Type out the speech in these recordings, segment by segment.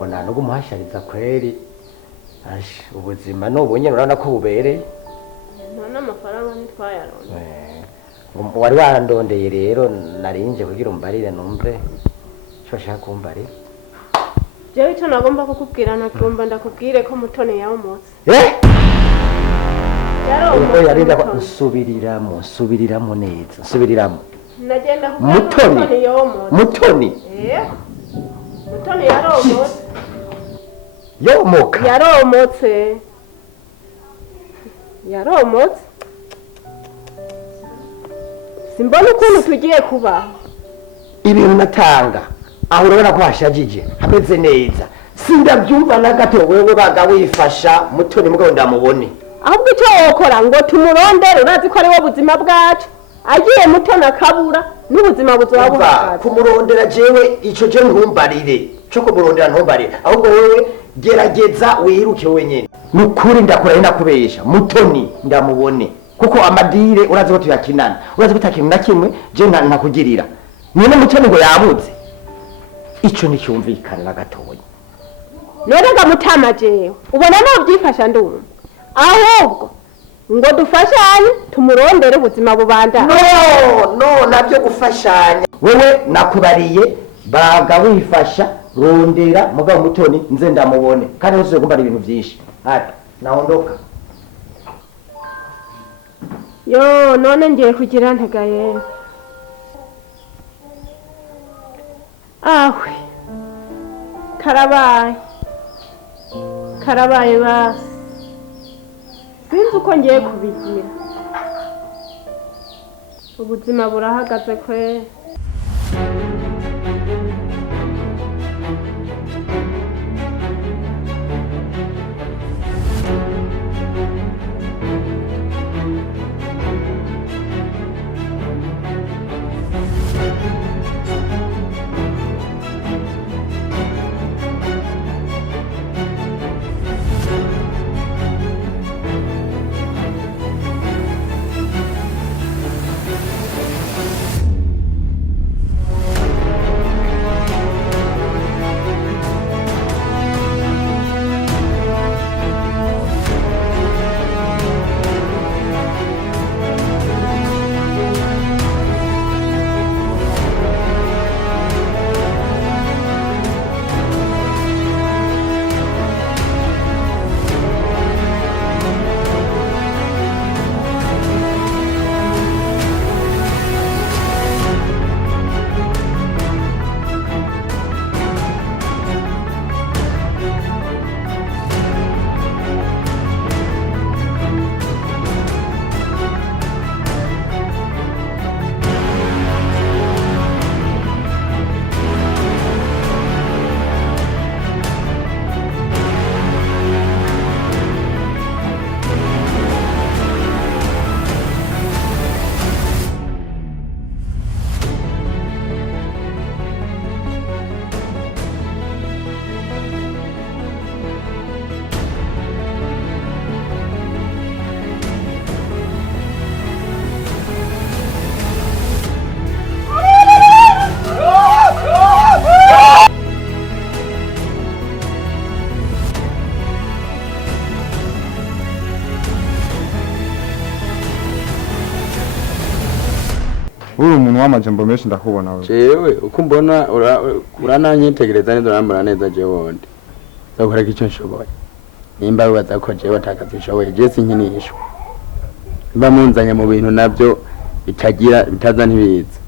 mbona no gumuhashariza kweri ashi ubuzima nobonye urabona ko bubereye none amafaranga ntitwayaronde wari warandondeye rero narinje kugira umbarire numve cyo bashaka kumbarira jewe icyo nagomba kukubwira nagomba ndakubwire ko Mutoni yawumutse ubwo yarinda subiriramo neza subiriramo nagenda kubwira Mutoni yawumutse Mutoni Mutoni yaromotse yomoka yaromotse simbona ukuntu tugiye kubaho ibintu natanga aho urabona ko hashajije hameze neza sindabyumva na gato wewe baga wifasha Mutoni mugabo ndamubone ahubwo icyo wokora ngo tumurondere urazi ko ari wo buzima bwacu agiye Mutoni akabura n'ubuzima buzoba buhagaze kumurondera jewe ico je ntumbarire cyo kumurondera ntumbarire ahubwo wewe gerageza wiruke wenyene nukuri ndakora nakubesha Mutoni ndamubone kuko amadire urazi ko tuyakinana urazi ko takintu na kimwe je ntakugirira none Mutoni ngo yabuze ico nicyumvikana na gatoya Nerega Mutama jewe ubona no byifasha ndumva ahubwo ngo dufashanye tumurondere ubuzima bubanda no nabyo gufashanya wewe nakubariye baga wifasha rondera mugabo Mutoni nze ndamubone kandi nose kumbara ibintu byinshi hata naondoka yo none ngiye kugira ntagaye ahwe karabaye basi sinzi uko ngiye kubigira ubuzima burahagaze kwe uri umuntu w'amajambo menshi ndakubona wewe jewe uko mbona urananyitegereza neza urambona neza jewe wundi zakora icyo nshoboye nimba wibaza ko jewe atakazi nshoboye je sinkinisho mba munzanya mu bintu nabyo bitaza ntibiza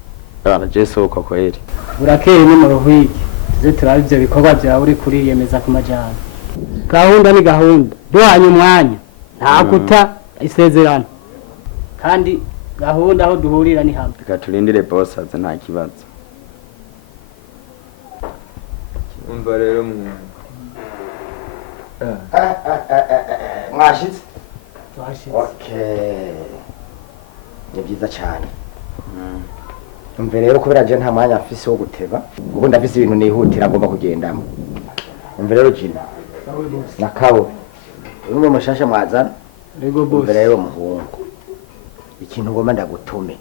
abana je soko kweri urakeye ni mu ruhwiki tuze turabe ivyo bikorwa byawe uri kuriyemeza ku majana gahunda ni gahunda duhanye umwanya nta kuta isezerano kandi gahunda aho duhurira ni hamwe reka turindire boss aze nta kibazo umva rero mwashitse twashitse okay ni byiza cyane umve rero kubera je nta mwanya afise wo guteba ubu ndafise ibintu nihutira agomba kugendamo umve rero jina nakabo urumwe mushasha mwazana rego boss umve rero muhungu ikintu ngoma ndagutume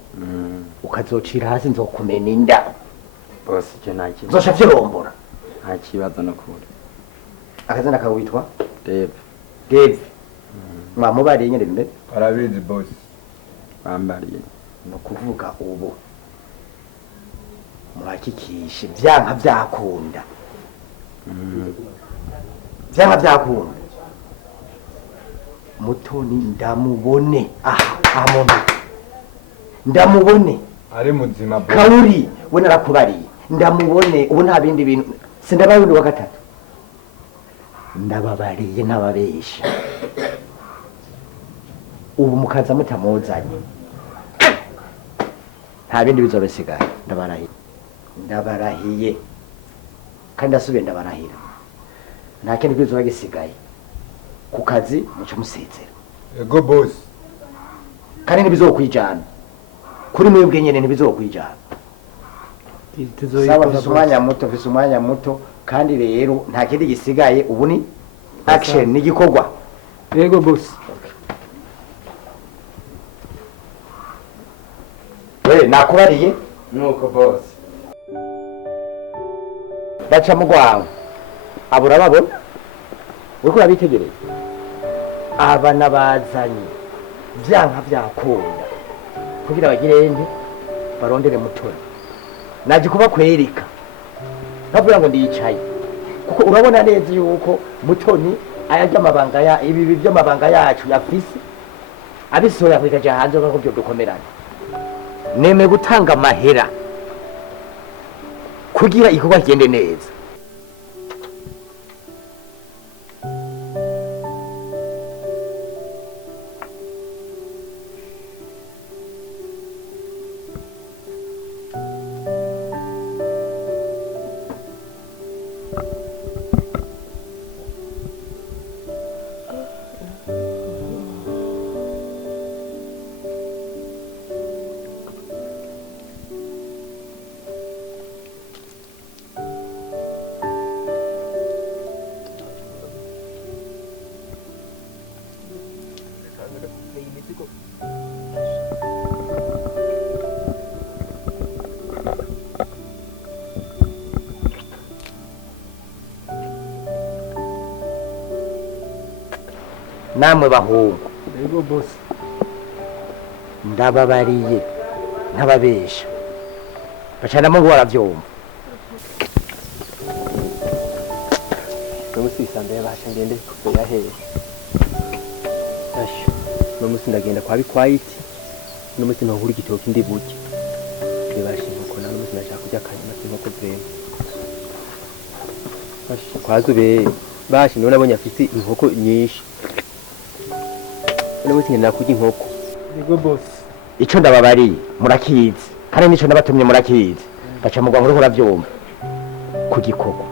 ukazocira hasi nzokumena inda boss je nta kibazo nzosha vyorombora nta kibazo no kuri akazina kawe witwa Dave mwamubariye nyine bimeze arabizi boss bambariye no kuvuga ubu muhakikishe vyanka vyakunda vyanka vyakunda Mutoni ndamubone muntu ndamubone ari muzima boss Kauri we narakubariye ndamubone ubu nta bindi bintu sindabaye wa gatatu ndababariye ntababesha ubu mukaza mutamuzanye nta bindi bizobesigaye ndabarahiye kandi asubiye ndabarahira nta kindi bizoba gisigaye ku kazi muco musezera ego boss kandi ntibizokwijana kuri mwebwe nyene ntibizokwijana sawa mfise umwanya muto kandi rero nta kindi gisigaye ubu ni action ni gikorwa yego boss nakubariye nuko boss baca mu rwawe abura babona uriko urabitegereza aba nabazanye vyanka vyakunda kugira bagire nte barondere Mutoni naje kubakwereka nkavuga ngo ndiyicaye kuko urabona neza yuko Mutoni ayajya amabanga ibi by'amabanga yacu yafise abisoya kwikaja hanze ko byo dukomerana neme gutanga mahera kugira ikuba kigende neza namwe bahungu yego boss ndababariye ntababesha bacanamo ngo baravyumva Nomusi isambe basha ngende kuya hehe Asho nomusi ndagenda kwa bikwayiti nomusi nahuri gitoki ndi buke bibashe nko na nomusi ndashaka kujya kanyama kinkoko vrema Asho kwazube bashi none abonye afite inkoko nyinshi nomusi ngenda kujya inkoko yego boss ico ndababariye murakizi kandi nico nabatumye murakizi baca mugwa muri uravyumva ku gikorwa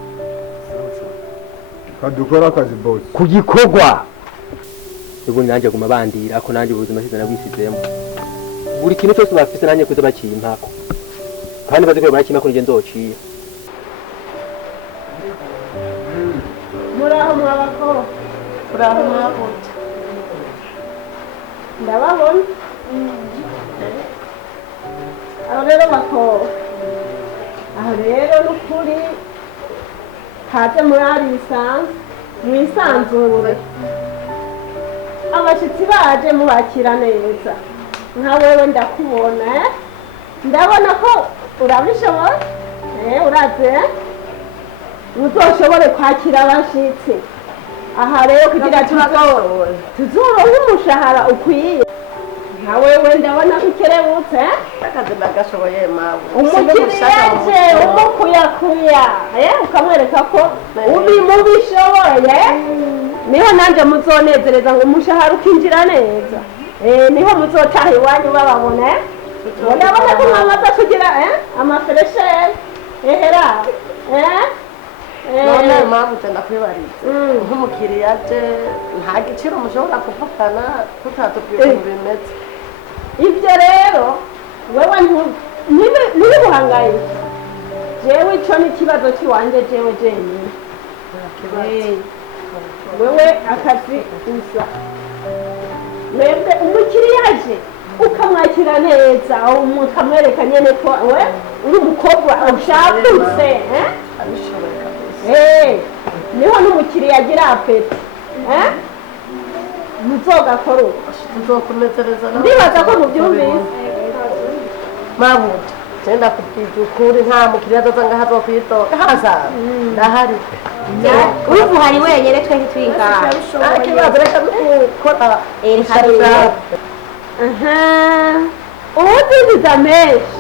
kadukora akazi boss ku gikorwa ubu nanje guma bandira ako nanje ubuzima sizana bwisizemo buri kintu cyose bafise nanje kuza bakimpako kandi baziko barakimako nije ndociye muraho mwabako muraho mwabuja ndababona aho rero bako aho rero n'ukuri haje murari mwisanzure abashitsi baje mubakira neza nka wewe ndakubona ndabona ko urabishoboye uraze uzoshobore kwakira abashitsi aha rero kugira tuzoronke umushahara ukwiye nka wewe ndabona ko ukerebutse akazi nagashoboye mawe umukiriyaje umukuyakuya ukamwereka ko mubishoboye niho nanje muzonezereza ngo umushahara ukinjira neza niho muzotaha iwanyu bababona ndabona ko mwamaze kugira amaferesheri ehera none mpamvu ndakwibariza nk'umukiriya aje nta giciro mushobora kuvugana tutatubwiye ukuntu bimeze ibyo rero wewe ntibibuhangayike jewe ico ni ikibazo kiwanje jewe jenyine wewe akazi uza mwebwe umukiriya aje ukamwakira neza ukamwereka nyene ko we uri umukobwa ushakutse abishoboye kabisa niho n'umukiriya agira apeti muzogakora uko tuzokunezereza ndibaza ko mubyumvise mabuja genda kubwira ukuri nta mukiriya azoza ngaho azokwitoga hazaza ndahari ubu hari wenyine twe ntitwigana ikibazo reka gukora uwuzinjiza menshi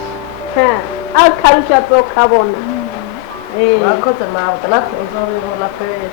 akarusha azokabona mwakoze mabuja natwe uzobibona kweri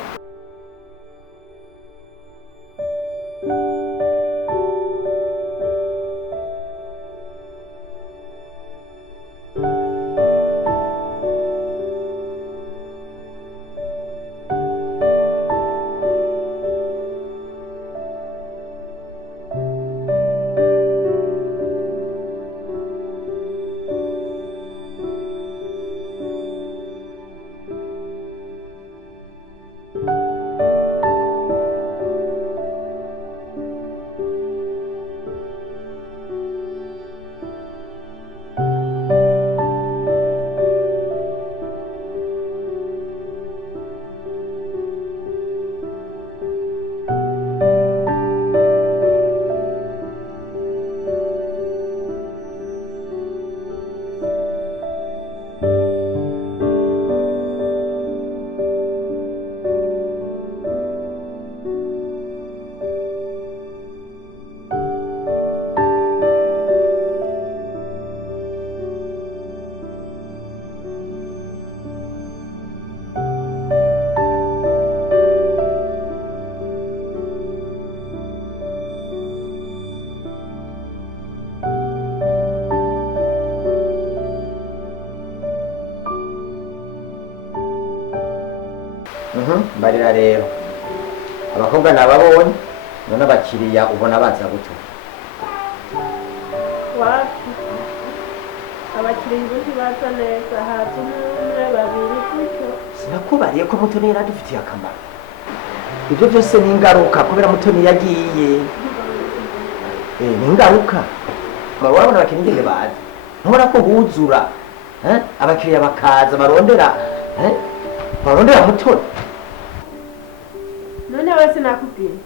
mbarira rero abakobwa nababonye none abakiriya ubona baza gute wapi abakiriya ubundi baza neza haza umwe babiri gutyo sinakubariye ko Mutoni yari adufitiye akamaro ibyo byose ni ingaruka kubera Mutoni yagiye ni ingaruka urabona abakiriya ingene baza ntubona ko huzura abakiriya bakaza barondera Mutoni none wese nakubwiye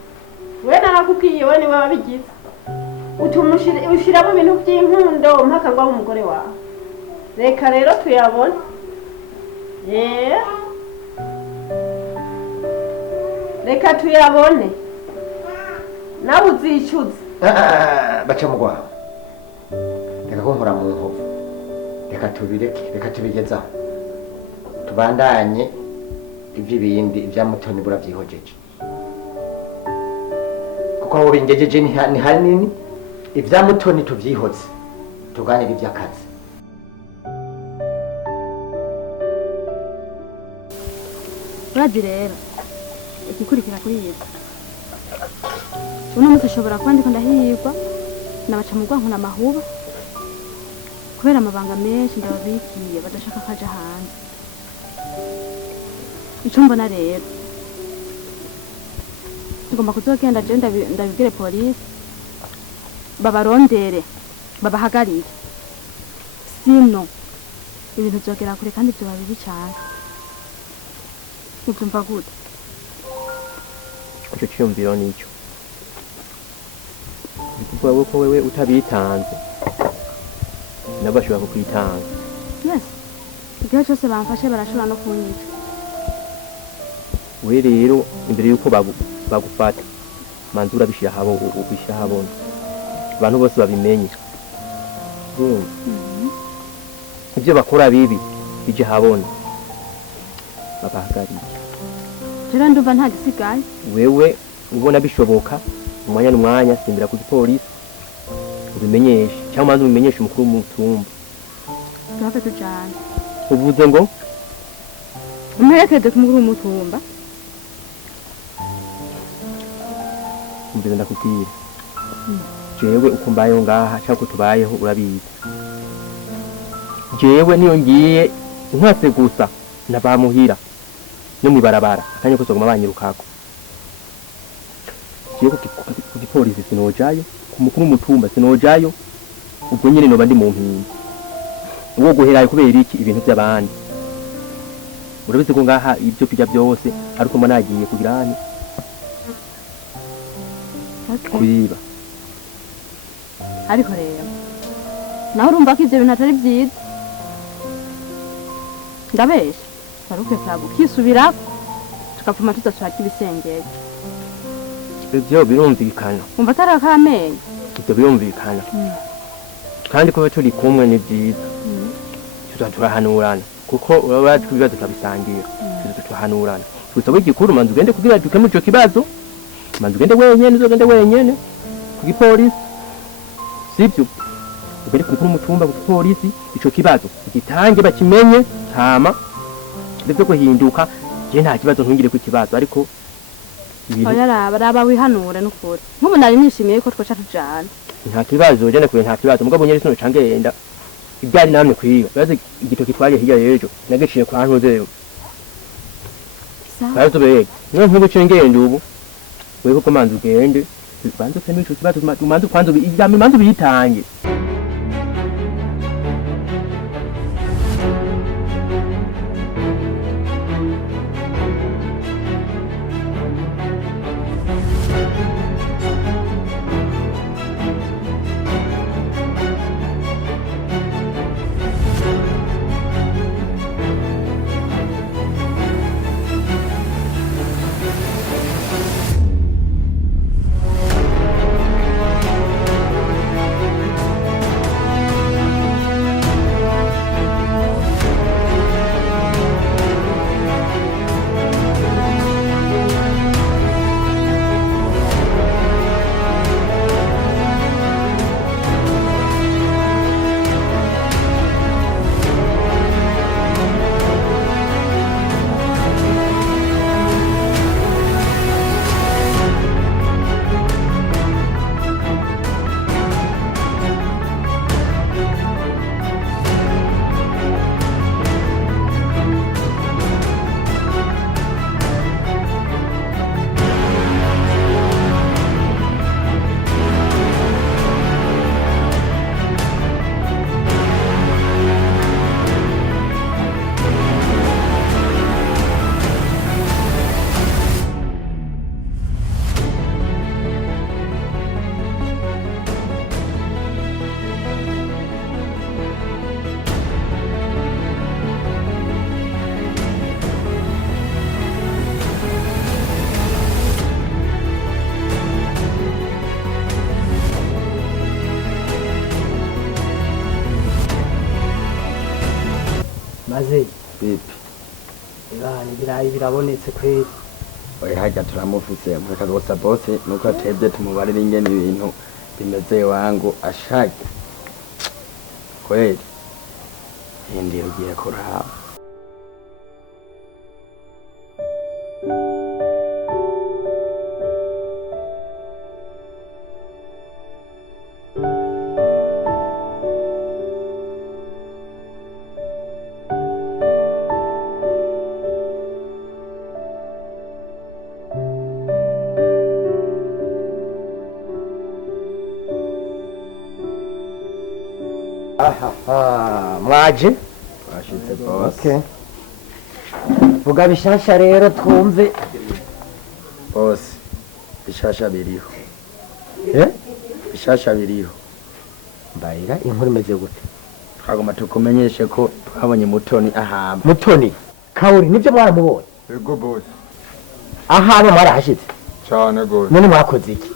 we narakubwiye we niwe wabigize utuma ushiramo ibintu by'inkundo mpaka ngo abe umugore wawe reka rero tuyabone reka tuyabone nawe uzicuze baca mu rwabo reka ko nkora mu nkovu reka tubireke reka tubigezaho tubandanye iby'ibindi ibya Mutoni burabyihojeje kuko aho bingejeje ni hanini ibya Mutoni tubyihoze tuganire iby'akazi urazi rero igikurikira kuri yibwa uno munsi ashobora kuba ndiko ndahirwa nabaca mu rwanko na mahuba kubera amabanga menshi ndababikiye badashaka kaja hanze icyo mbona rero tugomba kuzogenda je ndabibwire polisi babarondere babahagarire sino ibintu byogera kure kandi byoba bibi cyane ubyumva gute icyo cyiyumviro nicyo bikuvuga ko wewe utabitanze nabo bashobora kukwitanga yes igihe cyose bamfashe barashobora no kunyica we rero imbere yuko bagufata manzi urabishyira habona abantu bose babimenye ibyo bakora bibi bijye habona babahagarike rero ndumva nta gisigaye wewe ubona bishoboka umwanya n'umwanya simbira ku gipolisi ubimenyeshe cyangwa manzi ubimenyeshe umukuru w'umutumba turave tujana uvuze ngo umuherekeze ku mukuru w'umutumba mbere ndakubwira jewe uko mbayeho ngaha cyangwa tubayeho urabizi jewe niyo ngiye nkase gusa nabamuhira no mwibarabara akanya ko sogoma banyirukako jewe ku gipolisi sinojayo ku mukuru w'umutumba sinojayo ubwo nyine noba ndi mu mpinga uwo guherayo kubera iki ibintu by'abandi urabizi ko ngaha ibyo kurya byose ariko mbona nagiye kugira hano Okay. kuyiba ariko rero nawe urumva ko ibyo bintu atari byiza ndabesha wari ukwiye kuraba ukisubira tukapfuma tudashaka ibisengero ibyo birumvikana wumva atari akamenyo ibyo birumvikana kandi kuba turi kumwe ni byiza turahanurana kuko uraba ko ibibazo turabisangira turahanurana gusa w'igikuru manzi ugende kugira dukemure icyo kibazo manzi ugende wenyene uzogende wenyene ku gipolisi sibyo ugende ku mukuru w'umutumba ku gipolisi ico kibazo igitange bakimenye hama ndetse guhinduka je nta kibazo ntungire ku kibazo ariko oya raba wihanure n'ukuri nk'ubu nari nishimiye ko twoca tujana nta kibazo jene kuye nta kibazo mugabo nyeri sino cangenda ibyari namwe kwiga baze igitoki twari hirya yejo nagiciye kwa ntuzeyo Kazo bege no nkubu cengende ubu wewe ko manzi ugende banze kemi ico kibazo manzi kwanza ijambo manzi bitange maze bipi ibani birayi birabonetse kweli oya hajya turamufise mureka gusa bose nuko atebye tumubarira ingene ibintu bimeze wangu ashaka kweli hindi ugiye kuraba mwaje twashitse boss okay vuga bishasha rero twumve boss bishasha biriho bishasha biriho mbarira inkuru imeze gute twagomba tukumenyeshe ko twabonye mutoni ahamba mutoni kauri nibyo mwaramubonye Ego boss. ahaba mwarahashitse Cyane gose. none mwakoze iki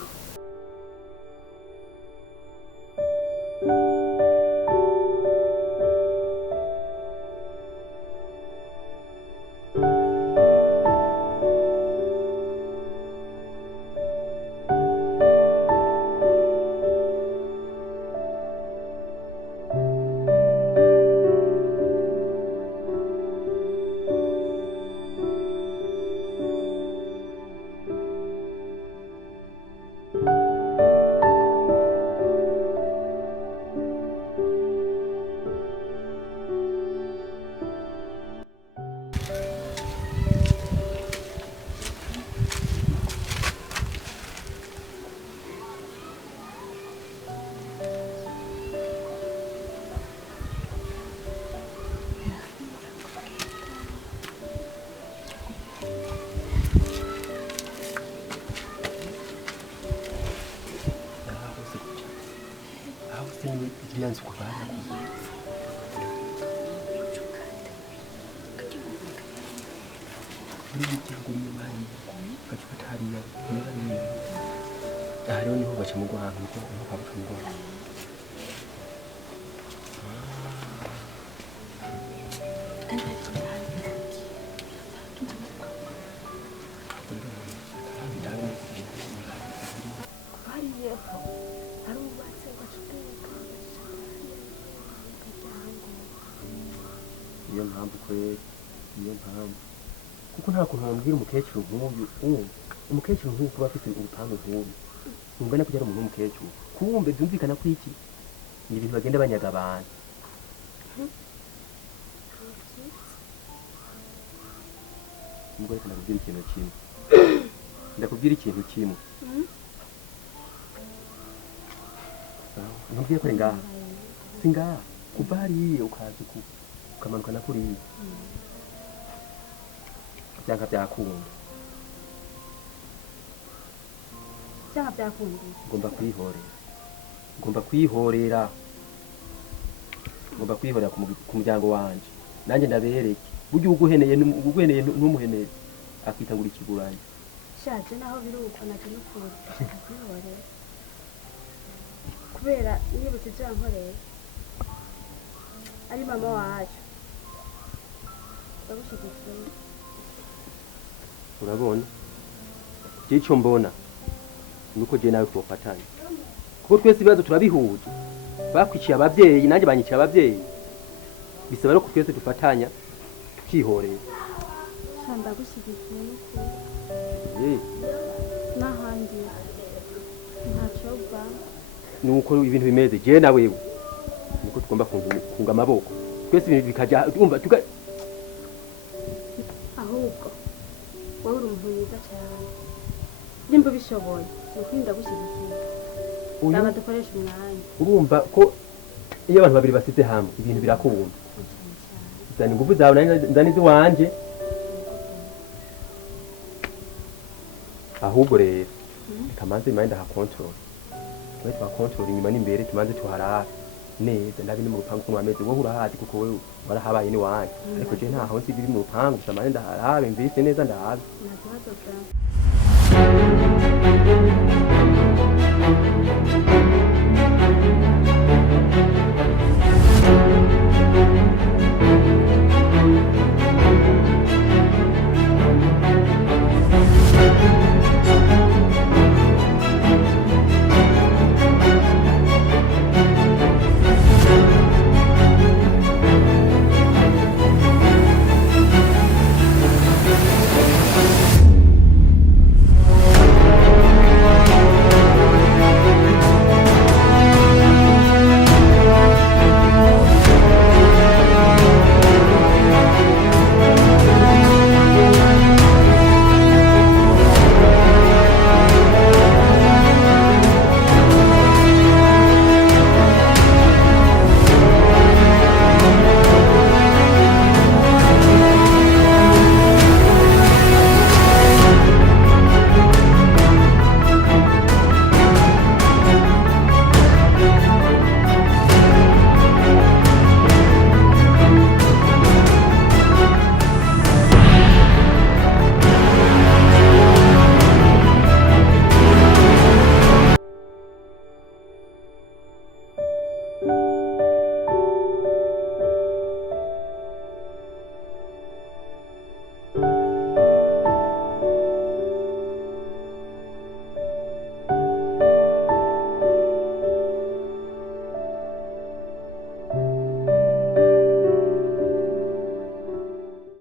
muri imiryango y'imari gacu katariya niba niba aha rero niho baca mu Rwanda niho baca mu Rwanda iyo mpamvu kweri iyo mpamvu kuko nta kuntu wambwira umukecuru nk'uyu umukecuru nk'uyu kuba afite urupangu nk'uyu ungana kugira umuntu w'umukecuru kumbe byumvikana ko iki ni ibintu bagenda banyaga abantu umugore ndakubwira ikintu kimwe ndakubwira ikintu kimwe ntubwiye ko ari ngaha si ngaha kuva hariya ukaza ukamanuka na kuriya byanga byakunda byanga byakunda ngomba kwihorera ku muryango wanje nanjye ndabereke burya uguheneye ntumuheneye akita ngura ikiguranye shaje naho biruko naje n'ukuri kwihorera kubera nibutse ibyo yankoreye ari mama wacu ndagushigikiye urabona icyo mbona nuko je nawe twofatanya kuko twese ibibazo turabihuje bakwiciye ababyeyi nanjye banyiciye ababyeyi bisaba rero ko twese dufatanya tukihorera ndagushigikiye n'ahandi ntacyo bwa nuko ibintu bimeze je na wewe nuko tugomba kunga amaboko twese ibintu bikaja umva ahubwo wowe uri umuntu mwiza cyane nimba ubishoboye ni ukuri ndagushigikiye ndaba dukoresha umwanya urumva ko iyo abantu babiri basize hamwe ibintu birakunda zana ingufu zawe nzana iz'iwanje ahubwo rero reka manze imana ndahakontorora tube twakontorora inyuma n'imbere tumanze tuharabe neza ndabe ni mu rupangu ukuntu hameze wowe urahazi kuko wewe warahabaye n'iwanjye ariko je ntaho nzi biri mu rupangu gusa manje ndaharabe mvise neza ndahabe nta kibazo bwa